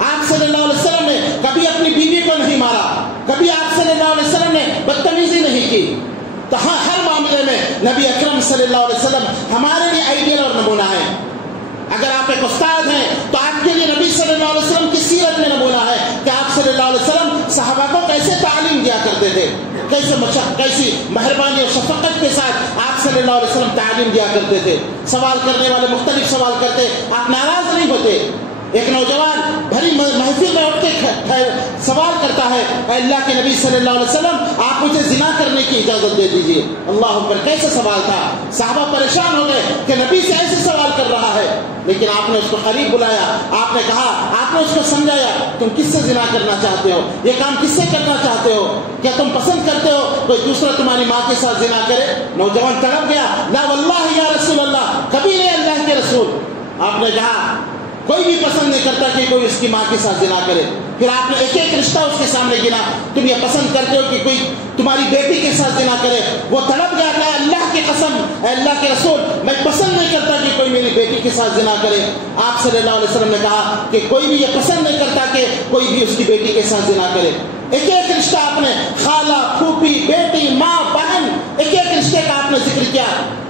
آپ صلی اللہ علیہ وسلم نے کبھی اپنی بیوی کو نہیں مارا، کبھی آپ صلی اللہ علیہ وسلم نے بدتمیزی نہیں کی۔ تو ہر معاملے میں نبی اکرم صلی اللہ علیہ وسلم ہمارے لیے آئیڈیل اور نمونہ ہے۔ اگر آپ ایک استاد ہیں تو آپ کے لیے نبی صلی اللہ علیہ وسلم کی سیرت میں نمونہ ہے کہ آپ صلی اللہ علیہ وسلم صحابہ کو کیسے تعلیم دیا کرتے تھے، کیسی مہربانی اور شفقت کے ساتھ آپ صلی اللہ علیہ وسلم تعلیم دیا کرتے تھے۔ سوال کرنے والے مختلف سوال کرتے، آپ ناراض نہیں ہوتے۔ ایک نوجوان بھری محفل میں اٹھ کے سوال کرتا ہے، اے اللہ کے نبی صلی اللہ علیہ وسلم آپ مجھے زنا کرنے کی اجازت دے دیجیے۔ اللہ اکبر، کیسے سوال تھا! صحابہ پریشان ہو گئے کہ نبی سے ایسے سوال کر رہا ہے، لیکن آپ نے اس کو قریب بلایا، آپ نے کہا، آپ نے اس کو سمجھایا، تم کس سے زنا کرنا چاہتے ہو، یہ کام کس سے کرنا چاہتے ہو، کیا تم پسند کرتے ہو کوئی دوسرا تمہاری ماں کے ساتھ زنا کرے؟ نوجوان تڑپ گیا، لا واللہ یا رسول اللہ، کبھی نہیں اللہ کے رسول۔ آپ نے کہا کوئی بھی پسند نہیں کرتا کہ کوئی اس کی ماں کے ساتھ زنا کرے۔ پھر آپ نے ایک ایک رشتہ اس کے سامنے گنا، تم یہ پسند کرتے ہو کہ کوئی تمہاری بیٹی کے ساتھ زنا کرے؟ وہ تڑپ گیا کہ اللہ کی قسم، اے اللہ کے رسول، میں پسند نہیں کرتا کہ کوئی میری بیٹی کے ساتھ زنا کرے۔ آپ صلی اللہ علیہ وسلم نے کہا کہ کوئی بھی یہ پسند نہیں کرتا کہ کوئی بھی اس کی بیٹی کے ساتھ زنا کرے۔ ایک ایک رشتہ آپ نے، خالہ، پھوپھی، بیٹی، ماں، بہن، ایک ایک رشتے کا آپ نے ذکر کیا،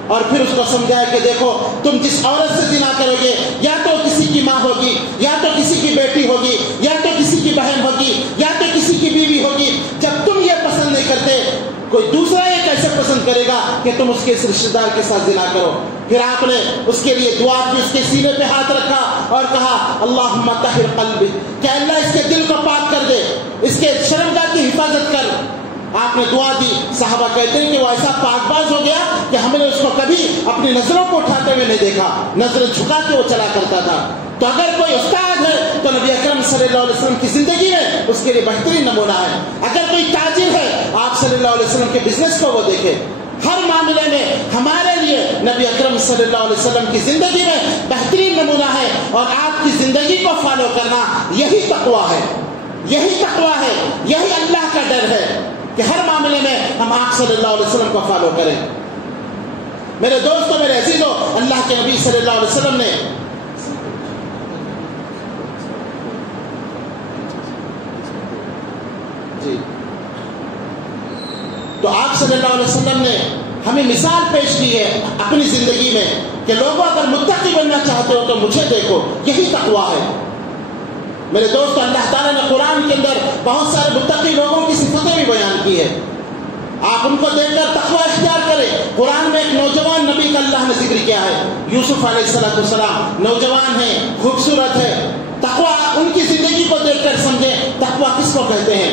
اور پھر اس کو سمجھایا کہ دیکھو، تم جس عورت سے زنا کرو گے یا تو کسی کی ماں ہوگی، یا تو کسی کی بیٹی ہوگی، یا تو کسی کی بہن ہوگی، یا تو کسی کی بیوی ہوگی۔ جب تم یہ پسند نہیں کرتے، کوئی دوسرا یہ کیسے پسند کرے گا کہ تم اس کے اس رشتے دار کے ساتھ زنا کرو؟ پھر آپ نے اس کے لیے دعا کی، اس کے سینے پہ ہاتھ رکھا اور کہا اللہم طہر قلبی، کہ اللہ اس کے دل کو پاک کر دے، اس کے شرمگاہ کی حفاظت کر۔ آپ نے دعا دی۔ صحابہ کہتے ہیں کہ وہ ایسا پاک باز ہو گیا کہ ہم نے اس کو کبھی اپنی نظروں کو اٹھاتے ہوئے نہیں دیکھا، نظریں جھکا کے وہ چلا کرتا تھا۔ تو اگر کوئی استاد ہے تو نبی اکرم صلی اللہ علیہ وسلم کی زندگی میں اس کے لیے بہترین نمونہ ہے۔ اگر کوئی تاجر ہے، آپ صلی اللہ علیہ وسلم کے بزنس کو وہ دیکھے۔ ہر معاملے میں ہمارے لیے نبی اکرم صلی اللہ علیہ وسلم کی زندگی میں بہترین نمونہ ہے، اور آپ کی زندگی کو فالو کرنا یہی تقویٰ ہے، یہی تقویٰ ہے، یہی اللہ کا ڈر ہے کہ ہر معاملے میں ہم آپ صلی اللہ علیہ وسلم کو فالو کریں۔ میرے دوستوں، میرے عزیزوں، اللہ کے نبی صلی اللہ علیہ وسلم نے تو آپ صلی اللہ علیہ وسلم نے ہمیں مثال پیش کی ہے اپنی زندگی میں کہ لوگوں اگر متقی بننا چاہتے ہو تو مجھے دیکھو، یہی تقویٰ ہے۔ میرے دوستو، اللہ تعالیٰ نے قرآن کے اندر بہت سارے متقی لوگوں کی صفتیں بھی بیان کی ہے، آپ ان کو دیکھ کر تقویٰ اختیار کریں۔ قرآن میں ایک نوجوان نبی کا اللہ نے ذکر کیا ہے، یوسف علیہ السلام، نوجوان ہیں، خوبصورت ہے۔ تقویٰ ان کی زندگی کو دیکھ کر سمجھیں تقویٰ کس کو کہتے ہیں۔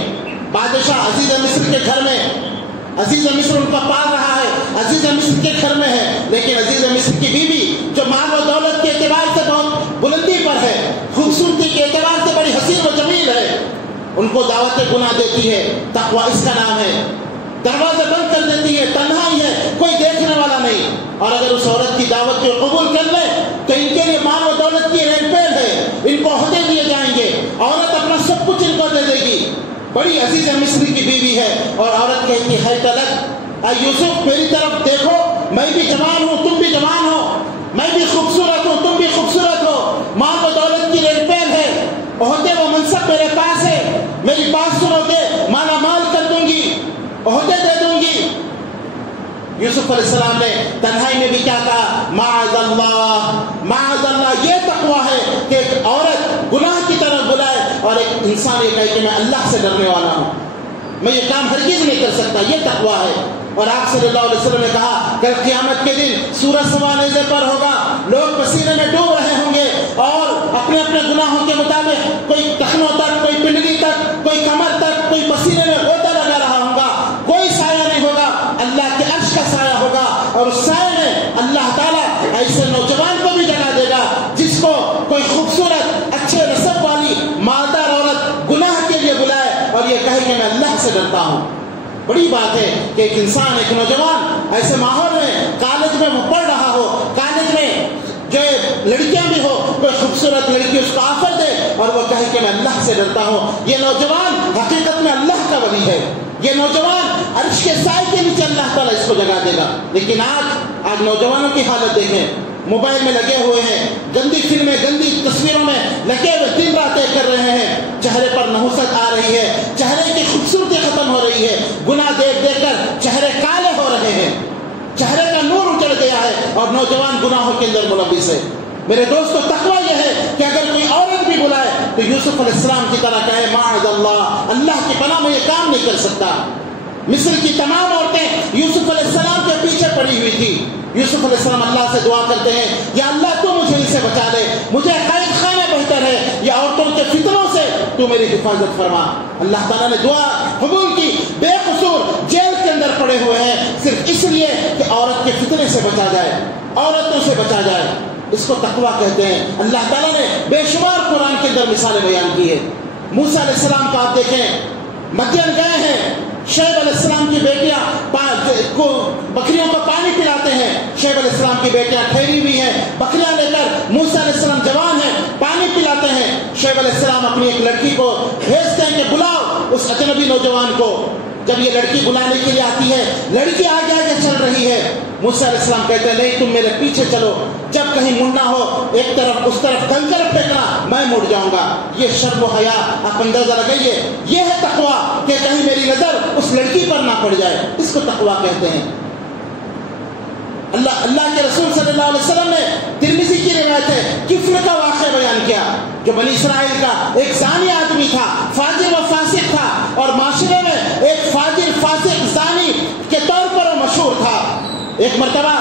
بادشاہ عزیز مصر کے گھر میں، عزیز مصر ان کو پال رہا ہے، عزیز مصر کے گھر میں ہے، لیکن عزیز مصر کی بیوی جو مال و دولت کے اعتبار سے بہت بلندی پر ہے، خوبصورتی کے اعتبار سے بڑی حسین و جمیل ہے، ان کو دعوت گناہ دیتی ہے۔ تقویٰ اس کا نام ہے۔ دروازے بند کر دیتی ہے، تنہائی ہے، کوئی دیکھنے والا نہیں، اور اگر اس عورت کی دعوت کو قبول کر لے تو ان کے لیے مال و دولت کی ریل پیل ہے، ان کو عہدے دیے جائیں گے، عورت اپنا سب کچھ ان کو دے دے گی۔ بڑی عزیز مصری کی بیوی ہے اور عورت کہتی ہے تلک، اے یوسف میری طرف دیکھو، میں بھی جوان ہوں، تم بھی جوان ہو، میں بھی خوبصورت ہوں، تم بھی خوبصورت ہو، مال و دولت کی ریل پیل ہے، عہدے و منصب میرے پاس ہے، میری بات سنو گے مالا مال کر دوں گی، عہدے دے دوں گی۔ یوسف علیہ السلام نے تنہائی میں بھی کیا کہا؟ معاذ اللہ، معاذ اللہ۔ یہ تقویٰ ہے کہ ایک عورت گناہ کی طرف بلائے اور ایک انسان یہ کہے کہ میں اللہ سے ڈرنے والا ہوں، میں یہ کام ہرگز نہیں کر سکتا، یہ تقویٰ ہے۔ اور آپ صلی اللہ علیہ وسلم نے کہا کل قیامت کے دن سورج سوا نیزے پر ہوگا، لوگ پسینے میں ڈوب رہے ہوں گے اور اپنے اپنے گناہوں کے مطابق کوئی ٹخنوں تک، کوئی پنڈلی تک، کوئی کمر تک، کوئی پسینے میں غوطہ لگا رہا ہوگا، کوئی سایہ نہیں ہوگا، اللہ کے عرش کا سایہ ہوگا، اور اس سایہ میں اللہ تعالیٰ ایسے نوجوان کو بھی جگہ دے گا جس کو کوئی خوبصورت اچھے نسب والی مالدار عورت گناہ کے لیے بلائے اور یہ کہے کہ میں اللہ سے ڈرتا ہوں۔ بڑی بات ہے کہ ایک انسان، ایک نوجوان ایسے ماحول میں، کالج میں وہ پڑھ رہا ہو، کالج میں جو لڑکیاں بھی ہو، کوئی خوبصورت لڑکی اس کو آفر دے اور وہ کہے کہ میں اللہ سے ڈرتا ہوں۔ یہ نوجوان حقیقت میں اللہ کا ولی ہے، یہ نوجوان عرش کے سائے کے نیچے اللہ تعالیٰ اس کو جگہ دے گا۔ لیکن آج نوجوانوں کی حالت دیکھیں، موبائل میں لگے ہوئے ہیں، گندی فلمیں، گندی تصویروں میں لگے ہوئے دن رات ایک کر رہے ہیں، چہرے پر نحوست آ رہی ہے، چہرے کی خوبصورتی ختم ہو رہی ہے، گناہ دیکھ دیکھ کر چہرے کالے ہو رہے ہیں، چہرے کا نور اجڑ گیا ہے اور نوجوان گناہوں کے اندر ملوث ہے۔ میرے دوستو تقویٰ یہ ہے کہ اگر کوئی عورت بھی بلائے تو یوسف علیہ السلام کی طرح کہے معاذ اللہ، اللہ کی پناہ میں یہ کام نہیں کر سکتا۔ مصر کی تمام عورتیں یوسف علیہ السلام کے پیچھے پڑی ہوئی تھی۔ یوسف علیہ السلام اللہ سے دعا کرتے ہیں، یا اللہ تو مجھے ان سے بچا دے، مجھے قید خانہ بہتر ہے، یا عورتوں کے فتنوں سے تو میری حفاظت فرما۔ اللہ تعالیٰ نے دعا قبول کی، بے قصور جیل کے اندر پڑے ہوئے ہیں صرف اس لیے کہ عورت کے فتنے سے بچا جائے، عورتوں سے بچا جائے۔ اس کو تقویٰ کہتے ہیں۔ اللہ تعالیٰ نے بے شمار قرآن کے اندر مثالیں بیان کی ہے۔ موسیٰ علیہ السلام کو آپ دیکھیں، مدین گئے ہیں، شعیب علیہ السلام کی بیٹیاں بکریوں کو پانی پلاتے ہیں، شعیب علیہ السلام کی بیٹیاں ٹھہری ہوئی ہیں، بکریاں لے کر موسیٰ علیہ السلام جوان ہیں، پانی پلاتے ہیں۔ شعیب علیہ السلام اپنی ایک لڑکی کو بھیجتے ہیں کہ بلاؤ اس اجنبی نوجوان کو۔ جب یہ لڑکی بلانے کے لیے آتی ہے، لڑکی آگے آگے چل رہی ہے، موسیٰ علیہ السلام کہتے ہیں نہیں تم میرے پیچھے چلو، جب کہیں مڑنا ہو ایک طرف اس طرف کنکر پھینکنا، میں مڑ جاؤں گا۔ یہ شرم و حیا آپ اندازہ لگائیے، یہ ہے تقویٰ کہ کہیں میری نظر اس لڑکی پر نہ پڑ جائے، اس کو تقویٰ کہتے ہیں۔ اللہ کے رسول صلی اللہ علیہ وسلم نے ترمذی کی روایت ہے کفل کا واقعہ بیان کیا، جو بنی اسرائیل کا ایک زانی آدمی تھا، فاجر و فاسق تھا، اور معاشرے میں ایک فاجر فاسق زانی کے طور پر وہ مشہور تھا۔ ایک مرتبہ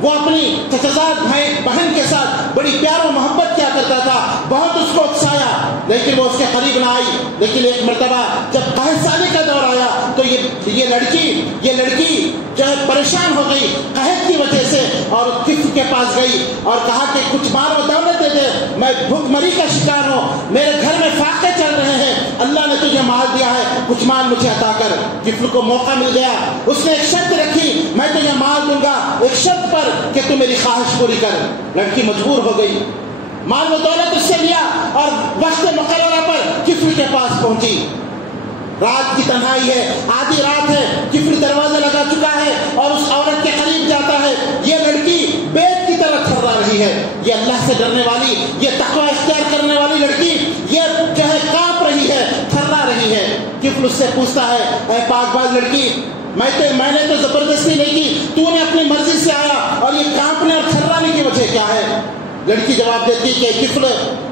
وہ اپنی چچزاد بہن کے ساتھ بڑی پیار و محبت کیا کرتا تھا، بہت اس کو اکسایا، لیکن وہ اس کے قریب نہ آئی۔ لیکن ایک مرتبہ جب قحط سالی کا دور آیا تو یہ لڑکی جو ہے پریشان ہو گئی قحط کی وجہ سے، اور کفل کے پاس گئی اور کہا کہ کچھ مال و دولت دے دے، میں بھوک مری کا شکار ہوں، میرے گھر میں فاقے چل رہے ہیں، اللہ نے تجھے مال دیا ہے، کچھ مال مجھے عطا کر۔ کفل کو موقع مل گیا، اس نے ایک شرط رکھی، میں تجھے مال دوں گا ایک شرط پر کہ تو میری خواہش پوری کر۔ لڑکی مجبور ہو گئی، مال و دولت اس سے لیا اور وقت مقررہ پر کفل کے پاس پہنچی۔ رات کی تنہائی ہے، آدھی رات ہے، کفل دروازہ لگا چکا ہے اور اس عورت کے قریب جاتا ہے۔ یہ لڑکی بیت کی طرح تھرا رہی ہے، یہ اللہ سے ڈرنے والی، یہ تقویٰ اختیار کرنے والی لڑکی یہ جو ہے کانپ رہی ہے، تھرا رہی ہے۔ کفل اس سے پوچھتا ہے اے پاک باز لڑکی، میں نے تو زبردستی نہیں کی، تو نے اپنی مرضی سے آیا، اور یہ کانپنے اور تھرانے کی وجہ کیا ہے؟ لڑکی جواب دیتی کہ کفل،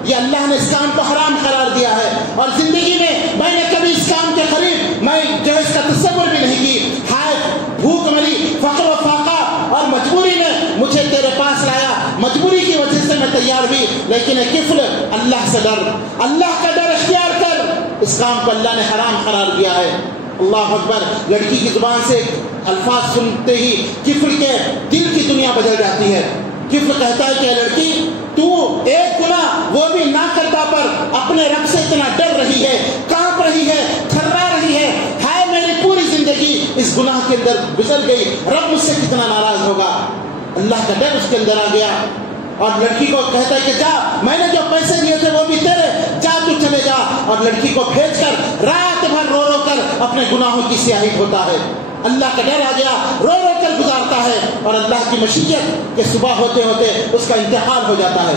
یہ اللہ نے اس کام کو حرام قرار دیا ہے، اور زندگی میں نے کبھی اس کام کے قریب میں جو ہے اس کا تصور بھی نہیں کی۔ ہائے بھوک مری، فقر و فاقہ اور مجبوری نے مجھے تیرے پاس لایا، مجبوری کی وجہ سے میں تیار ہوئی، لیکن اے کفل اللہ سے ڈر، اللہ کا ڈر اختیار کر، اس کام کو اللہ نے حرام قرار دیا ہے۔ اللہ اکبر۔ لڑکی کی زبان سے الفاظ سنتے ہی کفل کے دل کی دنیا بدل جاتی ہے۔ کفل کہتا ہے کہ لڑکی تو ایک گناہ وہ بھی نہ کرتا پر اپنے رب سے اتنا ڈر رہی ہے، کانپ رہی ہے، تھرا رہی ہے، ہائے میری پوری زندگی اس اس گناہ کے اندر گزر گئی، رب مجھ سے کتنا ناراض ہوگا۔ اللہ کا ڈر اس کے اندر آ گیا، اور لڑکی کو کہتا ہے کہ جا، میں نے جو پیسے دیے تھے وہ بھی تیرے، جا تو چلے جا، اور لڑکی کو بھیج کر رات بھر رو رو کر اپنے گناہوں کی سیاہی دھوتا ہے۔ اللہ کا ڈر آ گیا، رو رو کر گزارتا ہے، اور اللہ کی مشیت کہ صبح ہوتے ہوتے اس کا انتقال ہو جاتا ہے۔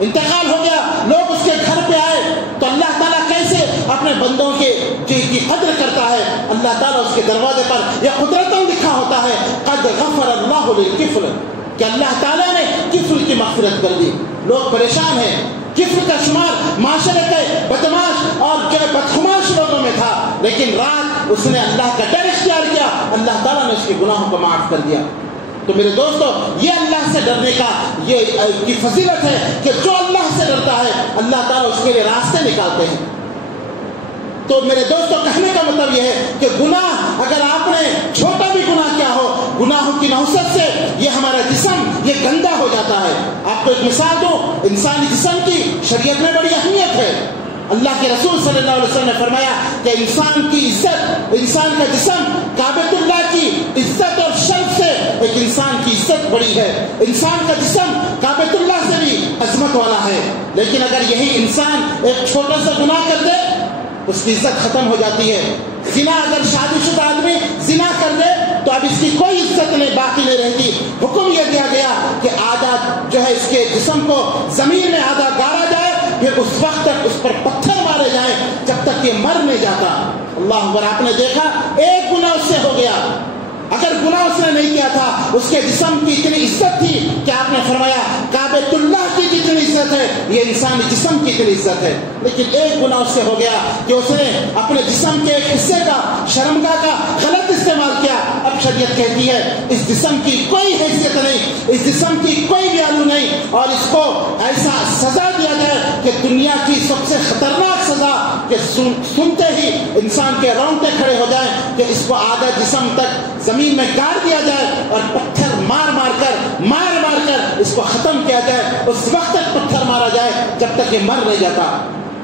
انتقال ہو گیا، لوگ اس کے گھر پہ آئے تو اللہ تعالیٰ کیسے اپنے بندوں کی قدر کرتا ہے۔ اللہ تعالیٰ اس کے دروازے پر یہ قدرتوں لکھا ہوتا ہے قد غفر اللہ للکفل، کہ اللہ تعالیٰ نے کفل کی مغفرت کر دی۔ لوگ پریشان ہیں، کفل کا شمار معاشرے کے بدماش اور جو بدخماش لوگوں میں تھا، لیکن رات اس نے اللہ کا ڈر اختیار کیا، اللہ تعالیٰ نے اس کے گناہوں کو معاف کر دیا۔ تو میرے دوستو، یہ اللہ سے ڈرنے کا یہ کی فضیلت ہے کہ جو اللہ سے ڈرتا ہے اللہ تعالیٰ اس کے لیے راستے نکالتے ہیں۔ تو میرے دوستو، کہنے کا مطلب یہ ہے کہ گناہ، اگر آپ نے چھوٹا بھی گناہ کیا ہو، گناہوں کی نحوست سے یہ ہمارا جسم یہ گندا ہو جاتا ہے۔ آپ کو ایک مثال دوں، انسانی جسم کی شریعت میں بڑی اہمیت ہے۔ اللہ کے رسول صلی اللہ علیہ وسلم نے فرمایا کہ انسان کی عزت، انسان کا جسم کعبۃ اللہ کی عزت اور شرف سے ایک انسان کی عزت بڑی ہے۔ انسان کا جسم کعبۃ اللہ سے بھی عظمت والا ہے، لیکن اگر یہی انسان ایک چھوٹا سا گناہ کر دے اس کی عزت ختم ہو جاتی ہے۔ زنا، اگر شادی شدہ آدمی زنا کر دے تو اب اس کی کوئی عزت نہیں باقی نہیں رہتی۔ حکم یہ دیا گیا کہ آدھا جو ہے اس کے جسم کو زمین میں آدھا گاڑا جائے، پھر اس وقت تک اس پر پتھر مارے جائیں جب تک یہ مر نہیں جاتا۔ اللہ اکبر! آپ نے دیکھا ایک گناہ اس سے ہو گیا، اگر گناہ اس نے نہیں کیا تھا، اس کے جسم کی اتنی عزت تھی کہ آپ نے فرمایا کعبۃ اللہ کی جتنی عزت ہے یہ انسانی جسم کی اتنی عزت ہے، لیکن ایک گناہ اس سے ہو گیا کہ اس نے اپنے جسم کے ایک حصے کا، شرمگاہ کا غلط استعمال کیا۔ اب شریعت کہتی ہے اس جسم کی کوئی حیثیت نہیں، اس جسم کی کوئی ویلیو نہیں، اور اس کو ایسا سزا دیا جائے کہ دنیا کی سب سے خطرناک سزا کہ سنتے ہی انسان کے رونگٹے کھڑے ہو جائیں کہ اس کو آدھا جسم تک زمین میں گاڑ دیا جائے اور پتھر مار مار کر اس کو ختم کیا جائے، اس وقت تک پتھر مارا جائے جب تک یہ مر نہیں جاتا۔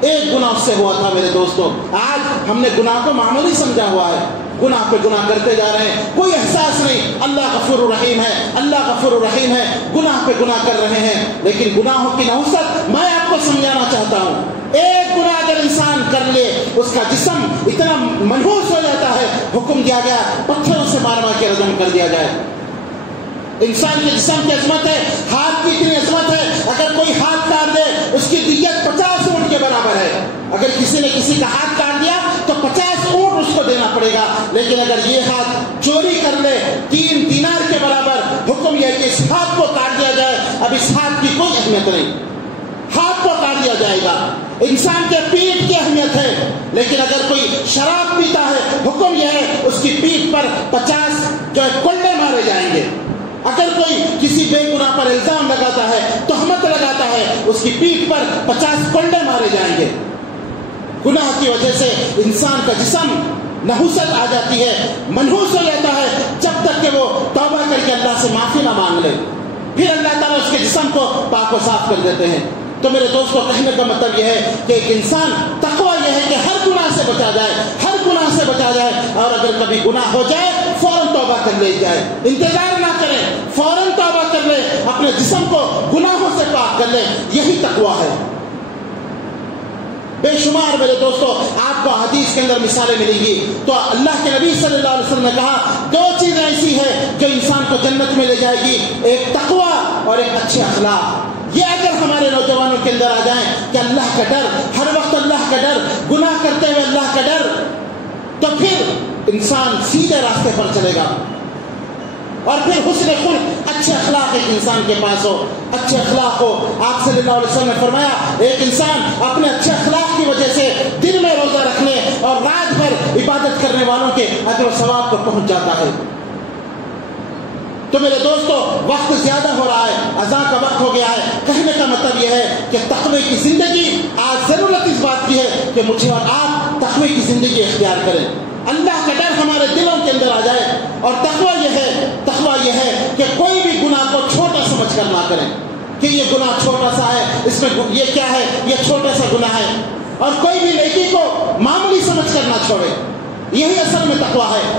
ایک گناہ اس سے ہوا تھا میرے دوستوں۔ آج ہم نے گناہ کو معمولی سمجھا ہوا ہے، گناہ پہ گناہ کرتے جا رہے ہیں، کوئی احساس نہیں۔ اللہ غفور الرحیم ہے، اللہ غفور الرحیم ہے، گناہ پہ گناہ کر رہے ہیں، لیکن گناہوں کی نحوست میں آپ کو سمجھانا چاہتا ہوں۔ ایک گناہ اگر انسان کر لے اس کا جسم اتنا منحوس ہو جاتا ہے، حکم دیا گیا پتھروں سے مار مار کے رجم کر دیا جائے۔ انسان کے جسم کی عظمت ہے، ہاتھ کی اتنی عظمت ہے، اگر کوئی ہاتھ کاٹ دے اس کی دیت 50 اونٹ کے برابر ہے۔ اگر کسی نے کسی کا ہاتھ کاٹ دیا تو 50 اونٹ اس کو دینا پڑے گا، لیکن اگر یہ ہاتھ چوری کر لے 3 دینار کے برابر، حکم یہ ہے کہ اس ہاتھ کو کاٹ دیا جائے۔ اب اس ہاتھ کی کوئی اہمیت نہیں، ہاتھ کو کاٹ دیا جائے گا۔ انسان کے پیٹھ کی اہمیت ہے، لیکن اگر کوئی شراب پیتا ہے حکم یہ ہے اس کی پیٹھ پر 50 جو ہے کلے مارے جائیں گے۔ اگر کوئی کسی بے گناہ پر الزام لگاتا ہے، تہمت لگاتا ہے، اس کی پیٹھ پر 50 کلے مارے جائیں گے۔ گناہ کی وجہ سے انسان کا جسم نحوست آ جاتی ہے، منحوس ہو جاتا ہے، جب تک کہ وہ توبہ کر کے اللہ سے معافی نہ مانگ لے، پھر اللہ تعالیٰ اس کے جسم کو پاک و صاف کر دیتے ہیں۔ تو میرے دوستوں، کہنے کا مطلب یہ ہے کہ ایک انسان تقویٰ یہ ہے کہ ہر گناہ سے بچا جائے، ہر گناہ سے بچا جائے، اور اگر کبھی گناہ ہو جائے فوراً توبہ کر لی جائے، انتظار نہ کرے، فوراً توبہ کر لے، اپنے جسم کو گناہوں سے پاک کر لے، یہی تقویٰ ہے۔ بے شمار میرے دوستوں آپ کو حدیث کے اندر مثالیں ملیں گی۔ تو اللہ کے نبی صلی اللہ علیہ وسلم نے کہا 2 چیزیں ایسی ہیں جو انسان کو جنت میں لے جائے گی، ایک تقویٰ اور ایک اچھے اخلاق۔ یہ اگر ہمارے نوجوانوں کے اندر آ جائیں کہ اللہ کا ڈر، ہر وقت اللہ کا ڈر، گناہ کرتے ہوئے اللہ کا ڈر، تو پھر انسان سیدھے راستے پر چلے گا، اور پھر حسن خلق، اچھے اخلاق ایک انسان کے پاس ہو، اچھے اخلاق ہو۔ آپ صلی اللہ علیہ وسلم نے فرمایا ایک انسان اپنے اچھے اخلاق کی وجہ سے دن میں روزہ رکھنے اور رات بھر عبادت کرنے والوں کے اجر و ثواب کو پہنچ جاتا ہے۔ تو میرے دوستو وقت زیادہ ہو رہا ہے، اذان کا وقت ہو گیا ہے۔ کہنے کا مطلب یہ ہے کہ تقوی کی زندگی، آج ضرورت اس بات کی ہے کہ مجھے اور آپ تقوی کی زندگی اختیار کریں، اللہ کا ڈر ہمارے دلوں کے اندر آ جائے۔ اور تقوی یہ ہے کہ کوئی بھی گناہ کو چھوٹا سمجھ کر نہ کریں کہ یہ گناہ چھوٹا سا ہے، اس میں یہ کیا ہے، یہ چھوٹا سا گناہ ہے، اور کوئی بھی نیکی کو معمولی سمجھ کر نہ چھوڑے۔ یہی اصل میں تقوی ہے۔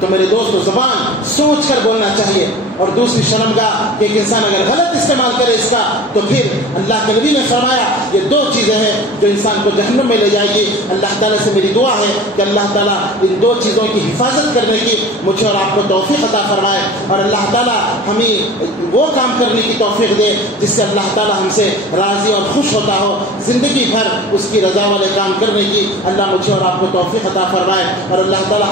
تو میرے دوستو زبان سوچ کر بولنا چاہیے۔ اور دوسری شرمگاہ کہ ایک انسان اگر غلط استعمال کرے اس کا تو پھر اللہ کے نبی نے فرمایا یہ دو چیزیں ہیں جو انسان کو جہنم میں لے جائے گی۔ اللہ تعالیٰ سے میری دعا ہے کہ اللہ تعالیٰ ان دو چیزوں کی حفاظت کرنے کی مجھے اور آپ کو توفیق عطا فرمائے، اور اللہ تعالیٰ ہمیں وہ کام کرنے کی توفیق دے جس سے اللہ تعالیٰ ہم سے راضی اور خوش ہوتا ہو، زندگی بھر اس کی رضا والے کام کرنے کی اللہ مجھے اور آپ کو توفیق عطا فرمائے، اور اللہ تعالیٰ